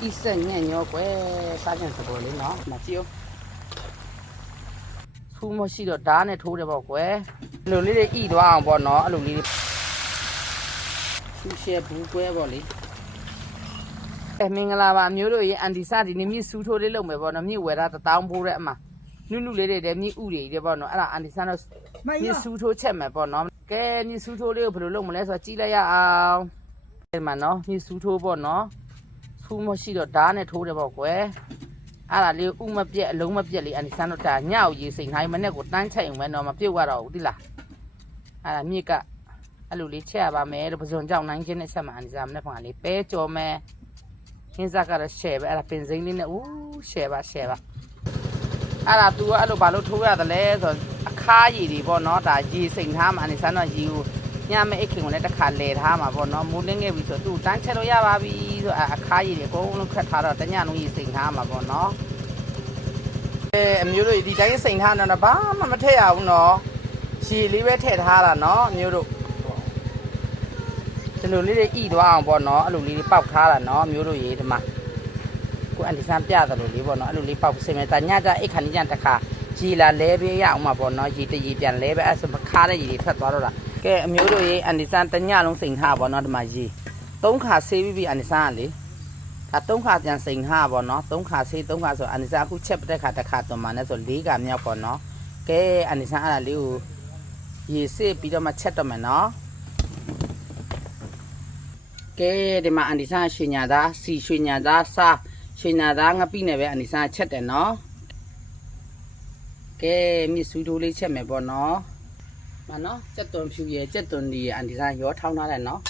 一生年鸟怪，啥件事不灵喏，那就。出没洗了蛋的偷的不乖，路里的一段不孬，路里的出些不乖不哩。明个啦吧，苗头也按第三的，你米苏头的路没不孬，米为啥子当铺的嘛？努力的米屋里的不孬，啊按第三的米苏头吃没不孬，给米苏头的不如路没来说积了呀啊，嘛孬，米苏头不孬。出没洗了蛋的偷的不乖，啊哩乌么别龙么别哩，按三了蛋鸟也生还没那个蛋菜用没孬嘛别话了的啦，啊米个，啊路里吃吧没，都不是叫南京的什么按三那方里白椒没，现在个吃吧，啊本身里呢，吃吧，啊都啊路把路偷呀的嘞，说卡伊的不孬，但也生他嘛，按三了有。nhà mẹ khi còn lại khát lệ tha mà bọn nó muốn lên nghe bị sửa tụ tan chết rồi ya ba bị rồi khai gì để có nó khát thà rồi tới nhà nó gì sinh tha mà bọn nó em nhớ rồi đi đánh sinh tha nó ba mà thế à nó chỉ lý về thế tha là nó nhớ rồi cho nên lý để ý đoan bọn nó lý để bọc tha là nó nhớ rồi vậy thôi mà của anh thì sao biết rồi lý bọn nó lý bọc xem ta nhà ra ít khăn nhà ta khá chỉ là lễ với nhau mà bọn nó chỉ để gì tiền lễ với ai xem khá đấy gì thật vào rồi cáiမျိုးတို့ရေအန်ဒီဆန်တညလုံးစိန်ထားပါတော့ဒီမှာကြီး3ခါဆေးပြီးအန်ဒီဆန်ကလေဒါ3ခါပြန်စိန်ထားပါတော့3ခါဆေး3ခါဆိုအန်ဒီဆန်အခုချက်တဲ့ခါတစ်ခါတွန်မှာနဲ့ဆို4ခါမြောက်ပါတော့ကဲအန်ဒီဆန်အဲ့ဒါလေးကိုရေစစ်ပြီးတော့မှချက်တော့မယ်နော်ကဲဒီမှာအန်ဒီဆန်ရွှေညာသားစီရွှေညာသားစားရွှေညာသားငပိနဲ့ပဲအန်ဒီဆန်ချက်တယ်နော်ကဲမြစ်စူးထိုးလေးချက်မယ်ပေါ့နော်mà nó chất tuần phiêu về chất tuần thì anh thì ra gió thau nó là nó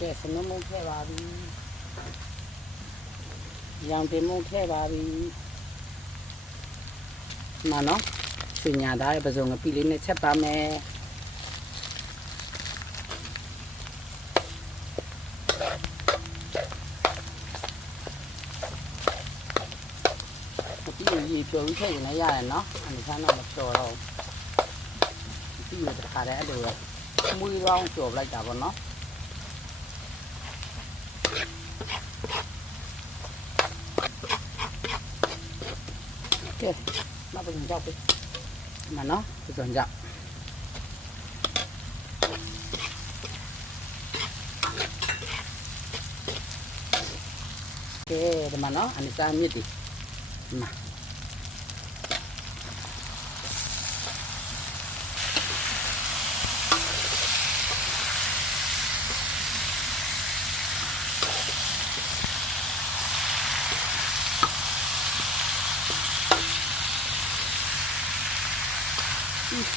cái sân nó mông theo bà đi dòng tiền mông theo bà đi mà nó chuyện nhà đó bây giờ người lên chết ba mẹ cái gì phiêu thế này ra là nó anh sao nó mặc đồ đâu cái gì khá đấy được mùi rong chuột lại cả bọn nó ok nó bây giờ rau đi mà nó dần dần ok mà nó anh ta biết đi mà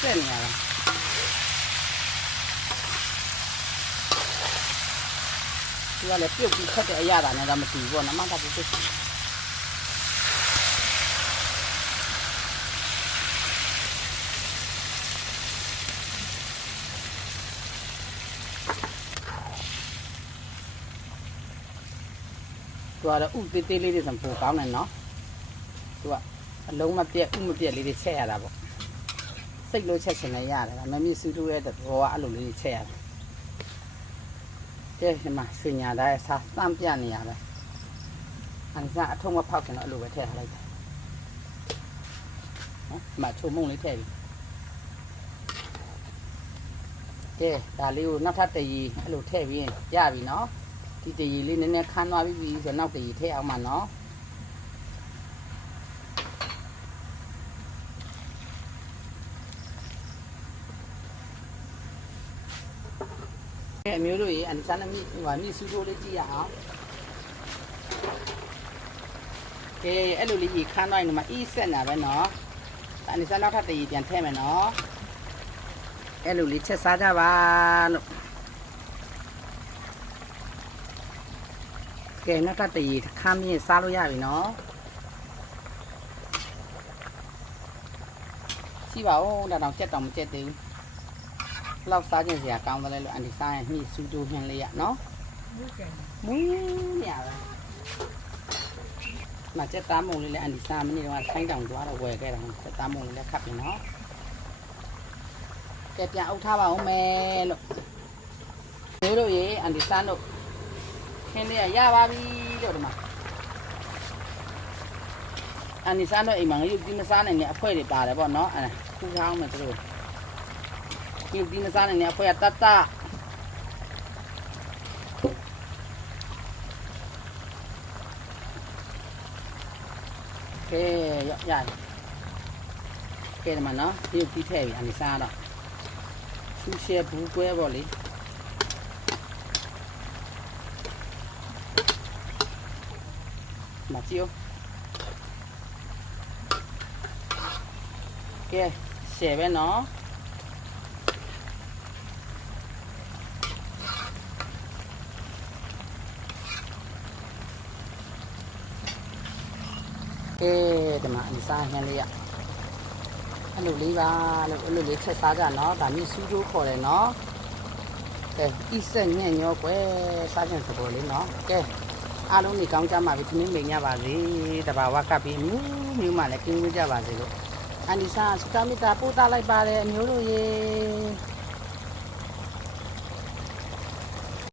sen này là lấy tiêu bị khét cái da này là một tỷ vô nó mang ra cáiตัวละอุ้ยเตะๆလေးတွေစံပိုကောင်းတယ်နော်သူကအလုံးမပြက်ဥမပြက်လေးတွေချက်ရတာပေါ့စိတ်လို့ချက်ချင်လည်းရတယ်မမီစုတို့ရဲ့ဘောကအဲ့လိုလေးချက်ရတယ်ကဲဒီမှာရွှေညာသားရဲ့စားတမ်းပြနေရတယ်အန်စားအထုံးမဖောက်ခင်တော့အဲ့လိုပဲထည့်ထားလိုက်တယ်နော်ဒီမှာချုံမုံလေးထည့်ပြီကဲဒါလေးကိုနောက်ထပ်တရီအဲ့လိုထည့်ပြီးရပြီနော်ဒီတရီလေးနည်းနည်းခန်းသွားပြီဆိုတော့နောက်တရီထည့်အောင်မှာနော်အမျိုးတို့ရေအန်ဆန်မြစ်စူးထိုးလေးကြည့်ရအောင်ကဲအဲ့လိုလေးရေခန်းသွားရင်ဒီမှာအီးဆက်နေတာပဲနော်အန်ဆန်နောက်ထပ်တရီပြန်ထည့်မယ်နော်အဲ့လိုလေးချက်စားကြပါလို့ကဲနောက်ထပ်တရီခမ်းပြီးစားလို့ရပြီနော်ကြည့်ပါဦးဒါတော့ကြက်တော့မကြက်သေးဘူးလောက်စားခြင်းစရာကောင်းတယ်လို့အန်ဒီဆိုင်ညှိစူးတိုးနှင်းလေးရနော်မူးနေရပါ မှာချက်သားမုံလေးလည်းအန်ဒီစာမနေ့တော့ဆိုင်းတောင်သွားတော့ဝယ်ခဲ့တာချက်သားမုံလေးလည်းခတ်ပြီနော်ကဲပြန်အုပ်ထားပါဦးမယ်လို့မျိုးတို့ရေအန်ဒီစာတို့ခင်းလေးရပါပြီလို့ဒီမှာအန်ဒီစာတို့အိမ်မှာငရုတ်ကြီးမစားနိုင်တဲ့အဖွဲတွေပါတယ်ပေါ့နော်အဲခူးထားအောင်မယ်တို့ငရုတ်ကြီးမစားနိုင်တဲ့အဖွဲကတတ်ကဲရတယ်ကဲဒီမှာနော်ဒီကိုပြီးထည့်ပြီအန်ဒီစားတော့ဆူရှယ်ဘူးကွဲပေါ့လေမကြည့်ကဲရှယ်ပဲနော်ကဲဒီမှာအန်စားဟင်းလေးရအဲ့လိုလေးပါလို့အဲ့လိုလေးချက်စားကြနော်ဒါမြစ်စူးကျိုးခေါ်တယ်နော်ကဲဤဆက်ညံ့ညောကွယ်စားကြံစပေါ်လေးနော်ကဲအားလုံးနေကောင်းကြပါပြီခင်းမိန်ရပါစေတဘာဝကပ်ပြီးမျိုးမှလည်းကင်းဝေးကြပါစေလို့အန်ဒီစားစကားမီတာပို့တာလိုက်ပါတယ်အမျိုးတို့ရေ